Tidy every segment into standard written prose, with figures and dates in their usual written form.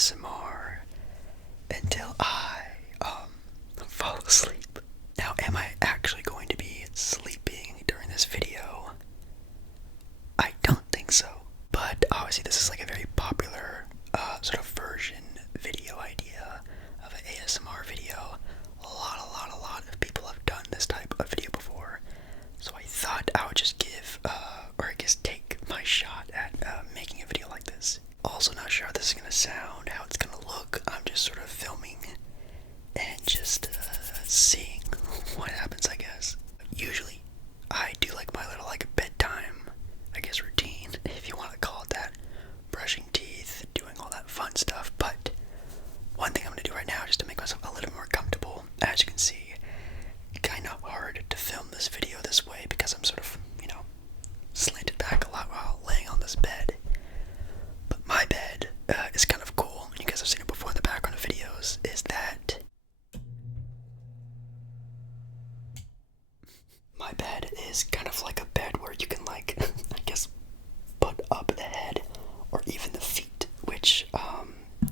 ASMR until I fall asleep. Now, am I actually going to be sleeping during this video? I don't think so. But obviously this is like a very popular sort of version video idea of an ASMR video. A lot of people have done this type of video before. So I thought I would just give, or I guess take my shot at making a video like this. Also not sure how this is going to sound, how it's going to look. I'm just sort of filming and just seeing what happens, I guess. Usually I do like my little like bedtime, I guess, routine, if you want to call it that. Brushing teeth, doing all that fun stuff. But one thing I'm going to do right now, just to make myself a little more comfortable, as you can see, kind of hard to film this video this way because I'm sort of, slanted back a lot while laying on this bed. But my bed is kind of cool. You guys have seen it before in the background of videos. Is that my bed is kind of like a bed where you can like, I guess, put up the head or even the feet, which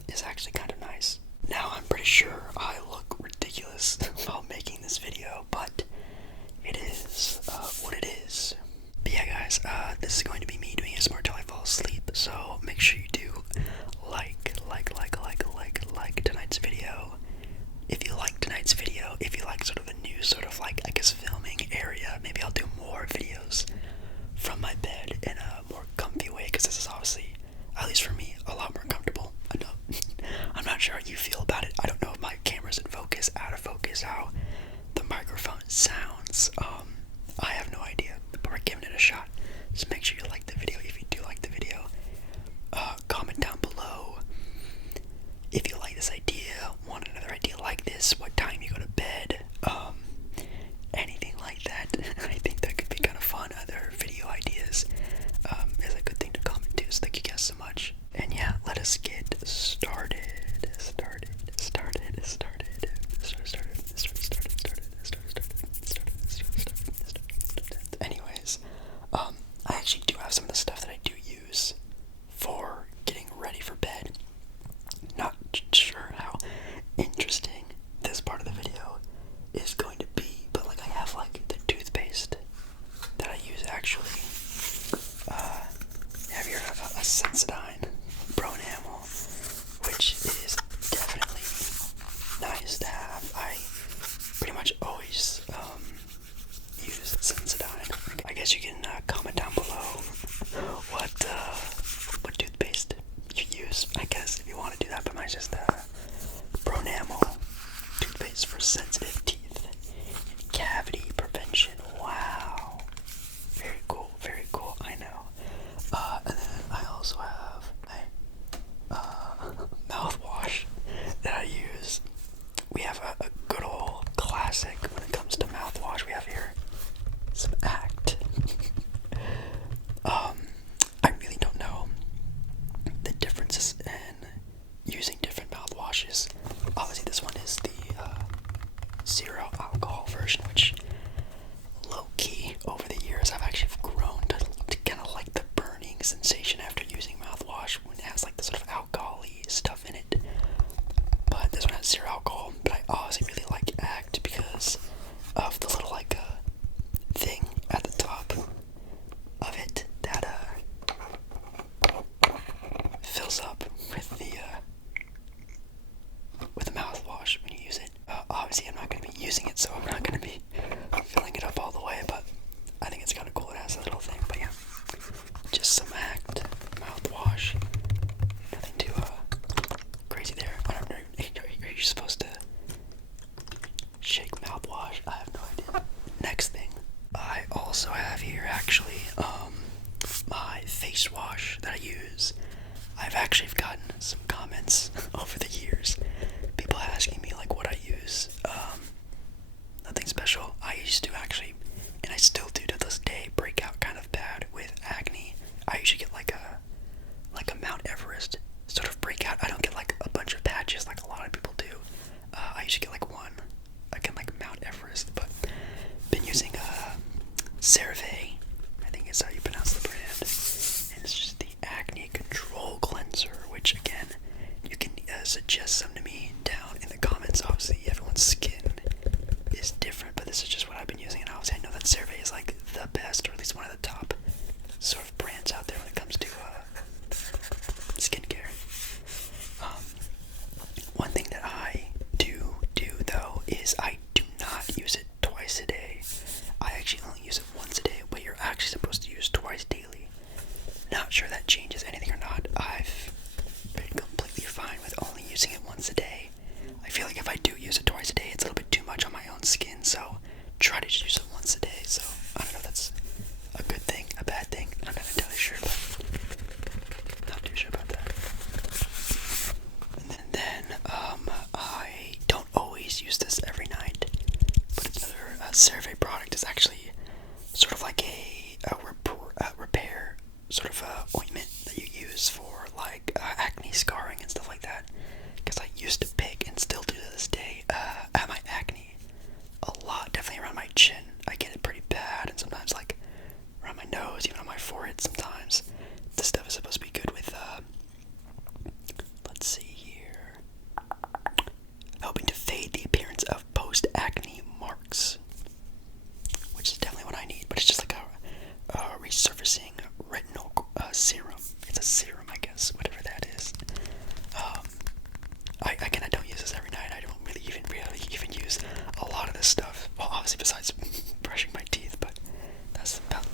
is actually kind of nice. Now I'm pretty sure I look ridiculous while making this video, but it is what it is. But yeah, guys, this is going to be me doing ASMR till I fall asleep, so make sure you do like tonight's video. If you like tonight's video, if you like sort of a new sort of like, I guess, filming area, maybe I'll do more videos from my bed in a more comfy way, because this is obviously, at least for me, a lot more comfortable. I know. I'm not sure how you feel about it. I don't know if my camera's in focus, out of focus, how the microphone sounds. I have no idea, but we're giving it a shot. Just make sure you like the video if you do like the video. Comment down below if you like this idea, want another idea like this, what time you go to bed, anything like that. I think that could be kind of fun. Other video ideas is a good thing to comment to, so thank you guys so much. And yeah, let us get started. Anyways, I actually do have some of the stuff that I do use for getting ready for bed. Not sure how interesting this part of the video is going to be, but like I have like the toothpaste that I use actually. Have here a Sensodyne Pro Enamel, which is definitely nice to have. I pretty much always use Sensodyne. I guess you can comment down below what toothpaste you use, I guess, if you want to do that, but mine's just Pro Enamel toothpaste for sensitive teeth and cavity prevention. Wow. Very cool, I know. And then I also have a mouthwash that I use. We have a good old classic when it comes to mouthwash. We have here some Act. I really don't know the differences in using different mouthwashes. Obviously this one is the zero alcohol version, which low-key over the years I've actually grown to kind of like the burning sensation after using mouthwash when it has like the sort of alcohol-y stuff in it. But this one has zero alcohol, but I obviously really like Act because of the little like thing at the top of it that fills up with the mouthwash when you use it. Obviously I'm not going to be using it, so I'm not going to be filling it up all the way, but I think it's kind of cool. It has a little thing, but yeah, just some Act mouthwash. Nothing too crazy there. I don't know. Are you supposed to shake mouthwash? I have no idea. Next thing, I also have here actually my face wash that I use. I've actually gotten some comments over the years, people asking me like what I use. Nothing special. I used to actually, and I still do to this day, break out kind of bad with acne. I usually get like a Mount Everest sort of breakout. I don't get like a bunch of patches like a lot of people do. I usually get like one, like in like Mount Everest. But been using CeraVe, I think is how you pronounce the brand, and it's just the acne control cleanser, which again, you can try to use it once a day, so I don't know if that's a good thing, a bad thing. I'm not entirely sure, but not too sure about that. And then I don't always use this every night, but another CeraVe product is actually sort of like a repair sort of ointment that you use for like acne scarring and stuff like that. Because I used to pick and still do to this day at my acne a lot, definitely around my chin. I get it pretty bad, and sometimes like around my nose, even on my forehead sometimes. This stuff is supposed to be good with, let's see here, helping to fade the appearance of post-acne marks, which is definitely what I need, but it's just like a resurfacing retinol serum. It's a serum, I guess, whatever that is. I don't use this every night. I don't really even use a lot of this stuff. Well, obviously besides brushing my teeth, but that's about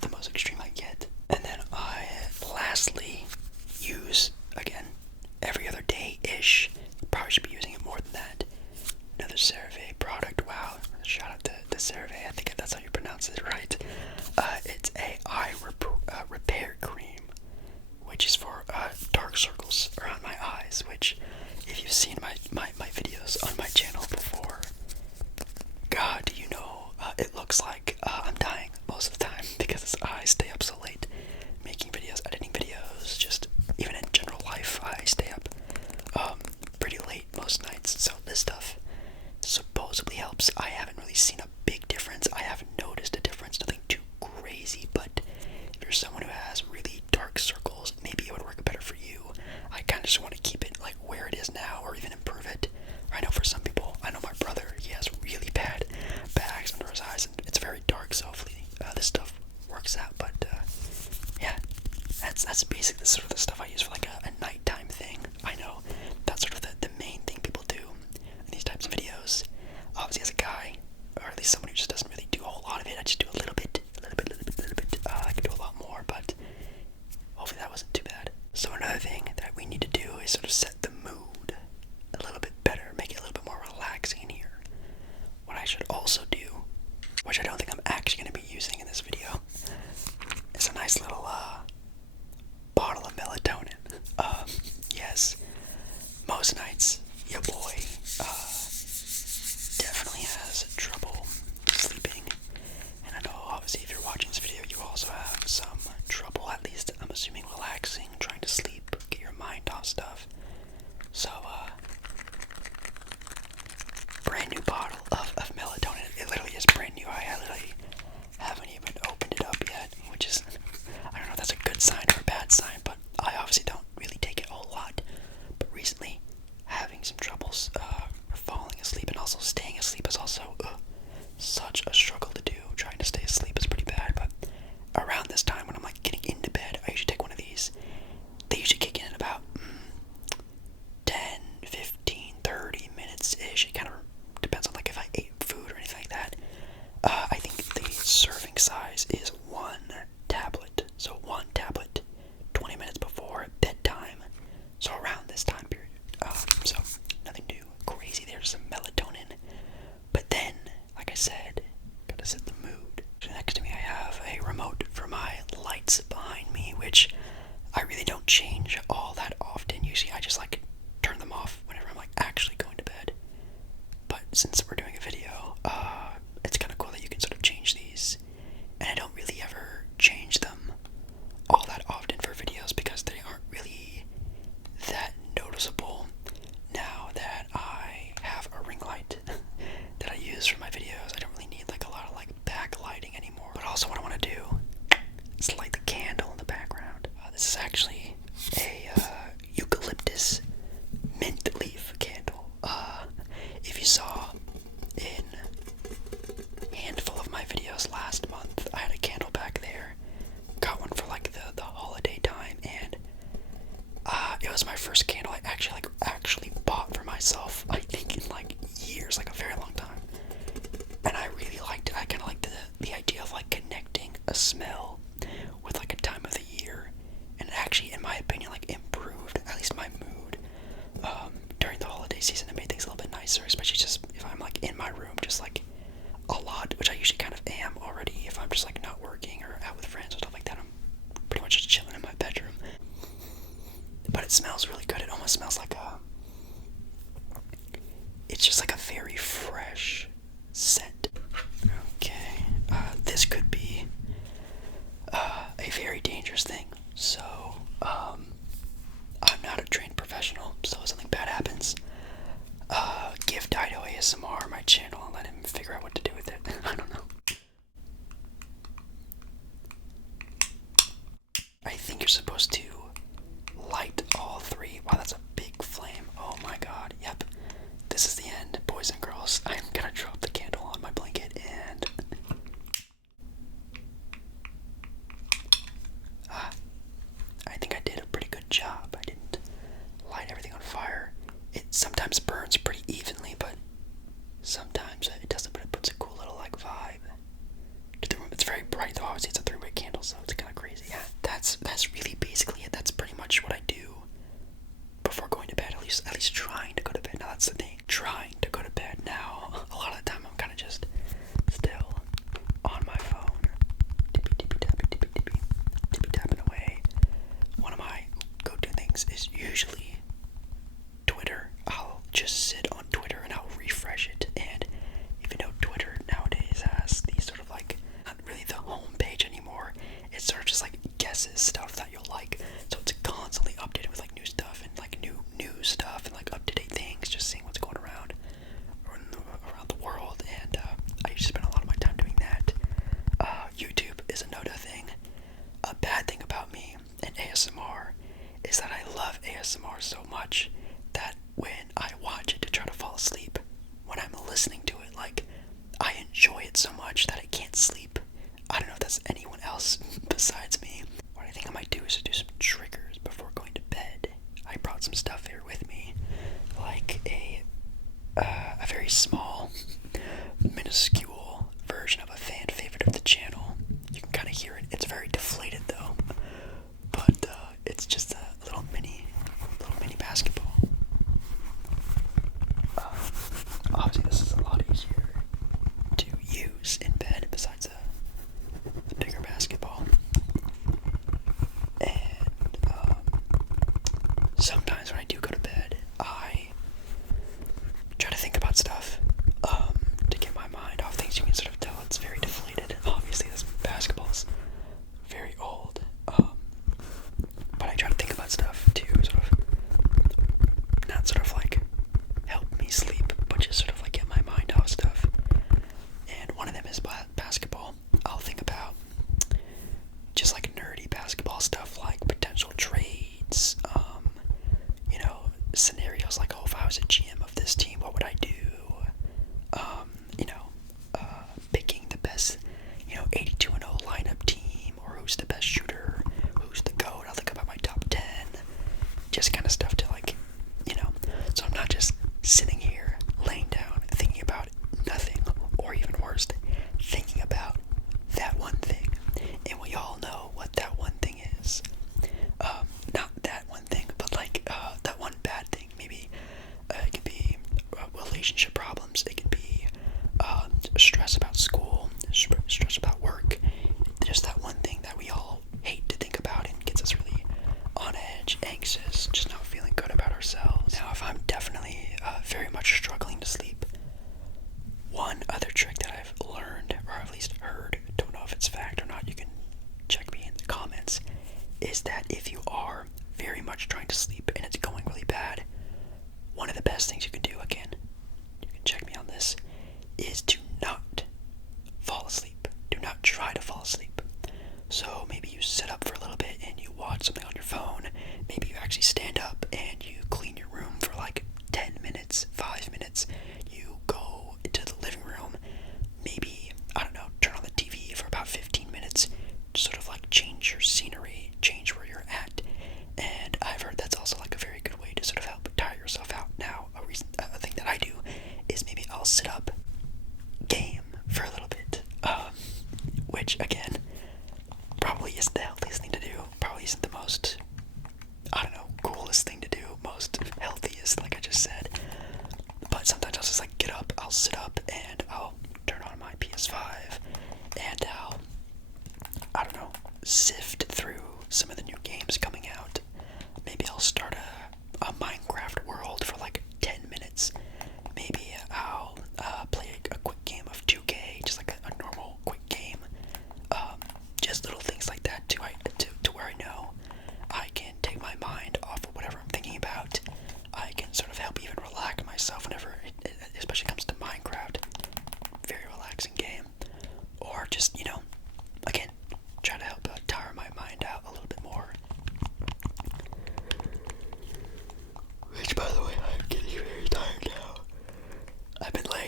the most extreme I get. And then I lastly use, again, every other day-ish. Probably should be using it more than that. Another CeraVe product. Wow, shout out to CeraVe. I think that's how you pronounce it, right? It's a eye repair cream, which is for dark circles around my eyes, which, if you've seen my videos on my channel before, God, you know, it looks like I'm dying most of the time because I stay up so late making videos, editing videos, just even in general life, I stay up pretty late most nights, so this stuff supposedly helps. I haven't really seen a big difference. I haven't noticed a difference, nothing too crazy, but if you're someone who has really dark circles, maybe it would work better for you. I kind of just want to keep it like where it is now, or even improve it. I know for some people, I know my brother, he has really bad bags under his eyes, and it's very dark, so hopefully this stuff works out. But yeah, that's basically the sort of the stuff I use for like a nighttime thing. I know that's sort of the main thing people do in these types of videos. Obviously, as a guy, or at least someone who just doesn't really do a whole lot of it, I just do a little bit. I could do a lot more, but hopefully that wasn't too bad. So another thing that we need to do is sort of set the mood a little bit better, make it a little bit more relaxing here. What I should also do, which I don't think I'm actually going to be using in this video, is a nice little bottle of melatonin. Yes, most nights, your boy definitely has trouble sleeping, and I know obviously if you're watching this video you also have some trouble, at least I'm assuming, relaxing, trying to sleep, get your mind off stuff. So brand new bottle of melatonin. It literally is brand new. I literally haven't even opened it up yet, which is, I don't know if that's a good sign or a bad sign, but I obviously don't really take it a whole lot. But recently, having some troubles falling asleep and also staying asleep is also such a struggle to do. Trying to stay asleep is pretty bad, but around this time when I'm like getting into bed, I usually take one of these. They usually kick in about 10, 15, 30 minutes-ish. It kind of depends on like if I ate food or anything like that. I think the serving size is 1 tablet. So 1 tablet 20 minutes before bedtime. So around this time period. So nothing too crazy. There's some melatonin. But then, like I said, gotta set the mood. So next to me I have a remote for my lights behind me, which I really don't change all that often. Usually I just like turn them off whenever I'm like actually going to bed. But since we're doing a video, it's kind of cool that you can sort of change these. And I don't really ever change them all that often for videos because they aren't really that noticeable now that I have a ring light that I use for my videos. I don't really need like a lot of like backlighting anymore. But also what I want to do is light the candle in the background. This is actually a eucalyptus mint leaf candle. If you saw in a handful of my videos last month, I had a candle back there. Got one for like the holiday time, and it was my first candle I actually bought for myself. I think in like years, like a very long time. And I really liked it. I kind of liked the idea of like connecting a smell with like a time of the year, and it actually, in my opinion, like improved at least my mood during the holiday season. It made things a little bit nicer, especially just if I'm like in my room just like a lot, which it almost smells like it's just like a very fresh scent. Okay, this could be a very dangerous thing. So, I'm not a trained professional, so if something bad happens, give Dido ASMR my channel and let him figure out what to do with it. I don't know. I think you're supposed to light all three. Wow, that's a big flame. Oh my god. Yep. This is the end, boys and girls. I'm gonna drop the candle on my blanket and I think I did a pretty good job. I didn't light everything on fire. It sometimes burns pretty evenly, but sometimes it doesn't, but it puts a cool little like vibe to the room. It's very bright though. Obviously it's a 3-way candle, so it's kind of crazy. Yeah, that's really basically it. That's pretty much what I do before going to bed. At least trying to go to bed. Now that's the thing, trying to go to bed. Now a lot of the time I'm kind of just still on my phone, tippy tapping away. One of my go-to things is usually Twitter. I'll just sit on Twitter and I'll refresh it. And if you know, Twitter nowadays has these sort of like, not really the home page anymore. It's sort of just like guesses stuff that you'll like. So it's constantly updated with like new stuff and like new stuff and like up-to-date things, just seeing what's going around the world. And I used to spend a lot of my time doing that. YouTube is another thing. A bad thing about me and ASMR is that I love ASMR so much that when I watch it to try to fall asleep, when I'm listening to it, like, I enjoy it so much that I can't sleep. I don't know if that's anyone else besides me. What I think I might do is to do some triggers before going to bed. I brought some stuff here with me, like a very small, minuscule version of a fan favorite of the channel. You can kind of hear it. It's very deflated though, but it's just a little mini basketball. Obviously, this is a lot easier to use in bed besides a bigger basketball. And sometimes when I do go to bed, I try to think about stuff to get my mind off things. You can sort of tell it's very deflated. Obviously, this basketball is very old, but I try to think about stuff to sort of not sort of like help me sleep, but just sort of like get my mind off stuff. And one of them is basketball. I'll think about just like nerdy basketball stuff, like potential trades, scenarios like, oh, if I was a GM of this team, what would I do? Picking the best, 82-0 lineup team, or who's the best shooter, who's the GOAT. I'll think about my top 10, just kind of stuff to like, so I'm not just sitting here laying down thinking about nothing, or even worse, thinking about that one thing. And we all know what that one thing is. Not that one thing, but like that one bad thing. Maybe it could be relationship problems. It could be stress about school, stress about work. Just that one thing that we all hate to think about and gets us really on edge, anxious, just not feeling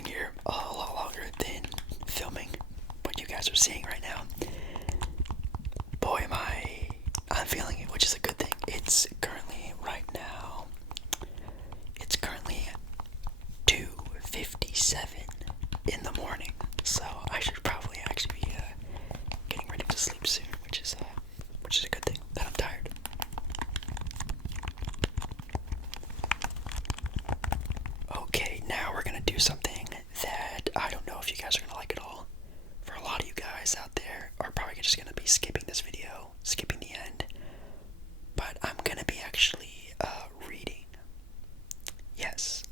been here a lot longer than filming what you guys are seeing right now. Boy, I'm feeling it, which is a good thing. It's currently, right now, it's currently 2:57 in the morning, so I should probably actually be getting ready to sleep soon, which is a good thing, that I'm tired. Okay, now we're gonna do something that I don't know if you guys are gonna like at all. For a lot of you guys out there are probably just gonna be skipping this video, skipping the end, but I'm gonna be actually reading. Yes,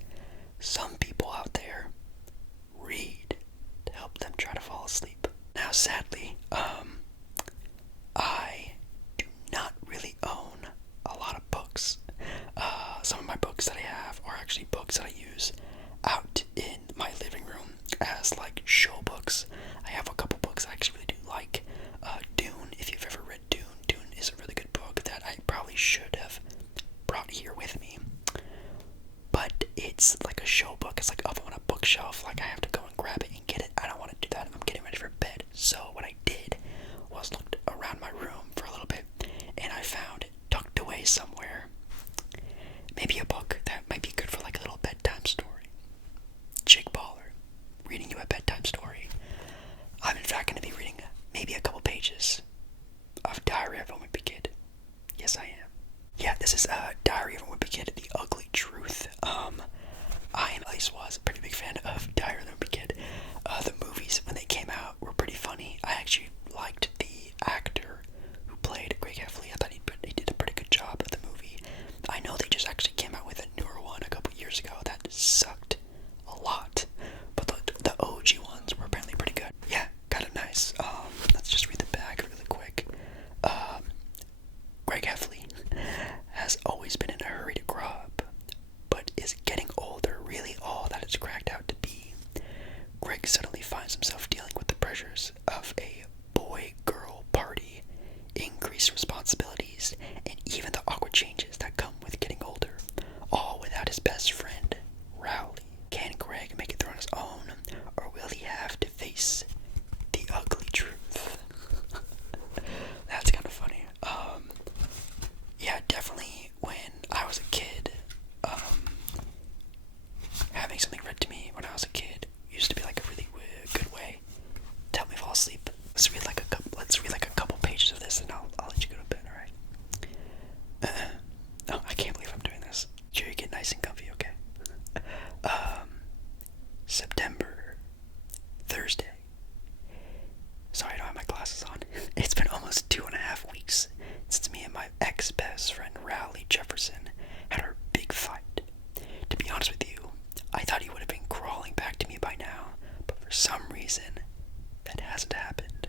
some people out there read to help them try to fall asleep. Now, sadly, I do not really own a lot of books. Some of my books that I have are actually books that I use out in my living room as like show books. I have a couple books I actually really do like. Dune, if you've ever read Dune, Dune is a really good book that I probably should have brought here with me. But it's like a show book. It's like up on a bookshelf. Like I have to go and grab it and get it. I don't want to do that. I'm getting ready for bed. So what I did was looked around my room for a little bit, and I found it tucked away somewhere. Maybe a book that might be good for like a little bedtime story. Jake Baller, reading you a bedtime story. I'm in fact going to be reading maybe a couple pages of Diary of a Wimpy Kid. Yes, I am. Yeah, this is Diary of a Wimpy Kid, The Ugly Truth. I at least was a pretty big fan of Diary of a Wimpy Kid. The movies, when they came out, were pretty funny. I actually liked the actor who played Greg Heffley. I thought he did a pretty good job of the movie. I know they just actually came out with a newer one a couple years ago that sucked a lot, but the OG ones were apparently pretty good. Yeah, kind of nice. Let's just read the back really quick. Greg Heffley has always been in a hurry to grow up, but is getting older really all that it's cracked out to be. Greg suddenly finds himself dealing with the pressures of a boy-girl party, increased responsibilities, and even the awkward changes that come with getting older, all without his best friend, Rowley. Can Greg make it through on his own, or will he have to face the ugly truth? That's kind of funny. Yeah, definitely when I was a kid, having something read to me when I was a kid used to be like a really good way to help me fall asleep. Let's read like a couple pages of this, and I'll let you go to bed. All right? Oh, I can't believe I'm doing this. Sure, you get nice and comfy, okay? September, Thursday. Sorry, I don't have my glasses on. It's been almost 2.5 weeks since me and my ex-best friend Rowley Jefferson had our big fight. To be honest with you, I thought he would have been crawling back to me by now, but for some reason, that hasn't happened.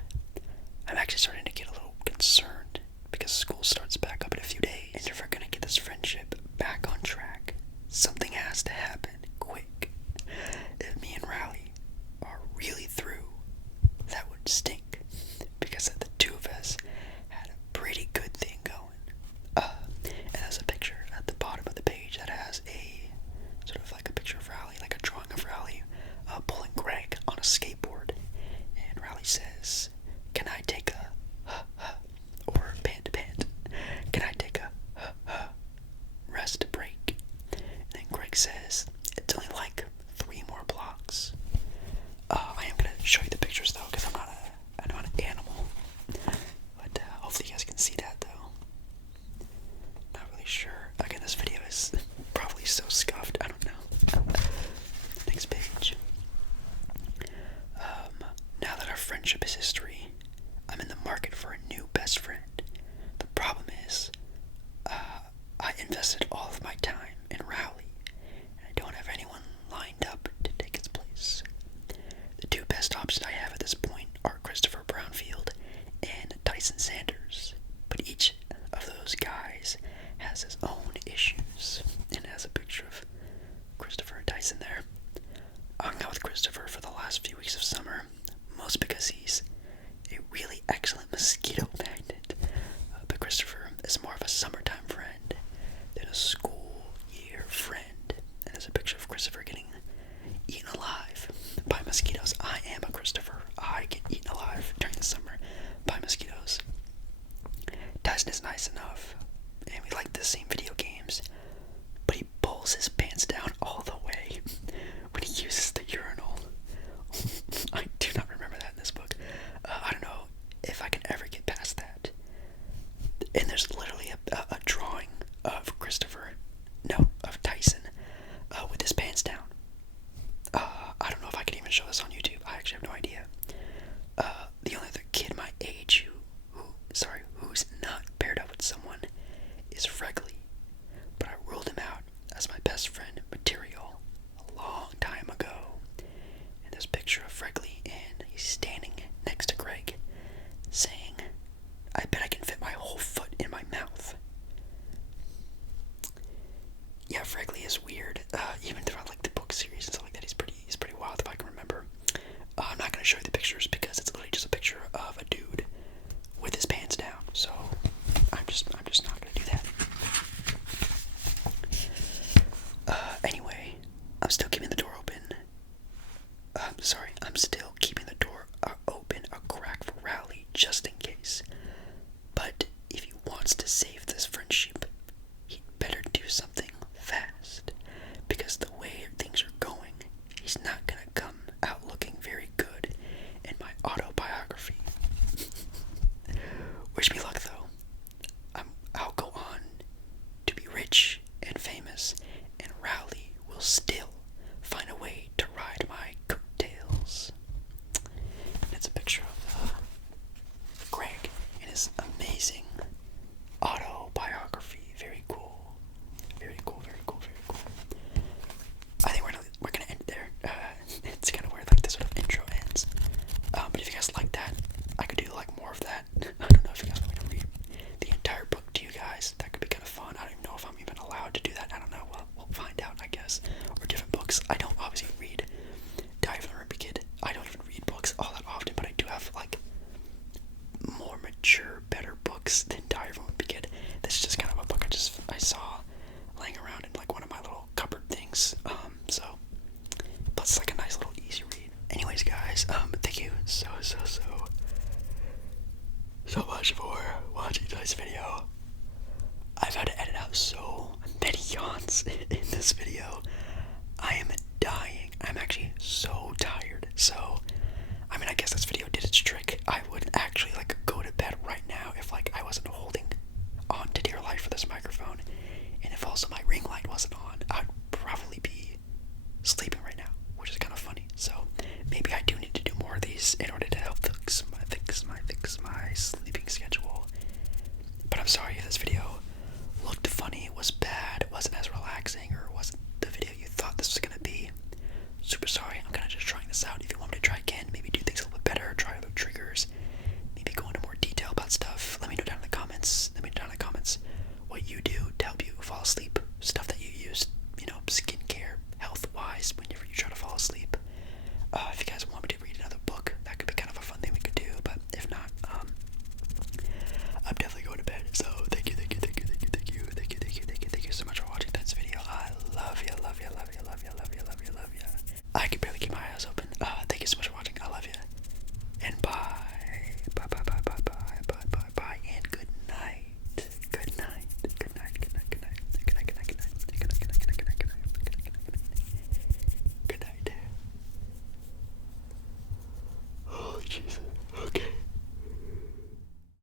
I'm actually starting to get a little concerned because school starts back up in a few days, and if we're gonna get this friendship back on track, something has to happen quick. If me and Rowley are really through, that would stink, because the two of us had a pretty good thing going. And there's a picture at the bottom of the page that has a sort of like a picture of Rowley, like a drawing of Rowley pulling Greg on a skateboard, and Rowley says, "Can I take a or pant pant? Can I take a rest break?" And then Greg says, "It's only like 3 more blocks." I am gonna show you the pictures though, because I'm not an animal. But hopefully you guys can see that though. Not really sure. Again, this video is probably so scuffed. I don't know. Next page. Now that our friendship is history, I'm in the market for a new best friend. The problem is, I invested all of my time in Rowley, and I don't have anyone lined up to take its place. The two best options I have at this point are Christopher Brownfield and Tyson Sanders, but each of those guys has his own issues, and has a picture of Christopher and Tyson there. I hung out with Christopher for the last few weeks of summer, most because he's a really excellent mosquito magnet, but Christopher is more of a summertime friend than a school year friend, and there's a picture of Christopher getting eaten alive. mosquitoes. I am a Christopher. I get eaten alive during the summer by mosquitoes. Tyson is nice enough, and we like the same video games, but he pulls his pants down all the way when he uses the urinal. I do not remember that in this book. I don't know if I can ever get past that. And there's literally a drawing of Tyson, with his pants down. I don't know if I could even show this on YouTube. I actually have no idea. The only other kid my age who's not paired up with someone is Fregley, but I ruled him out as my best friend material a long time ago. And there's a picture of Fregley, and he's standing next to Greg, saying, "I bet I can fit my whole foot in my mouth." Yeah, Fregley is weird. Even throughout like the book series and stuff like that, he's pretty wild if I can remember. I'm not gonna show you the pictures because it's literally just a picture of a dude with his pants down. So I'm just not gonna do that. Anyway, I'm still keeping the door open. I'm still keeping the door open a crack for Rowley just in case. But if he wants to save this friendship, he'd better do something fast, because the way things are going, he's not gonna come out looking very good in my autobiography. Wish me luck though. I'll go on to be rich and famous, and Rowley will still find a way to ride my coattails. And it's a picture of Greg in his amazing autobiography. Very cool. Very cool, very cool, very cool. I think we're gonna end there. It's kind of weird, like this sort of intro ends. But if you guys like that, I could do like more of that. I don't know if you guys want me to read the entire book to you guys. That could be kind of fun. I don't even know if I'm even allowed to do that. I don't know. Well, we'll find out, I guess. Or different books. I don't obviously read Diary of a Wimpy Kid. I don't even read books all that often, but I do have like more mature, better books than Diary of a Wimpy Kid. This is just kind of a book I saw laying around in like one of my little cupboard things. Plus it's like a nice little easy read. Anyways, guys, thank you so much for watching today's video. I've had to edit out so many yawns in this video. I am dying. I'm actually so tired. So, I mean, I guess this video did its trick. I would actually like go to bed right now if like I wasn't holding on to dear life for this microphone, and if also my ring light wasn't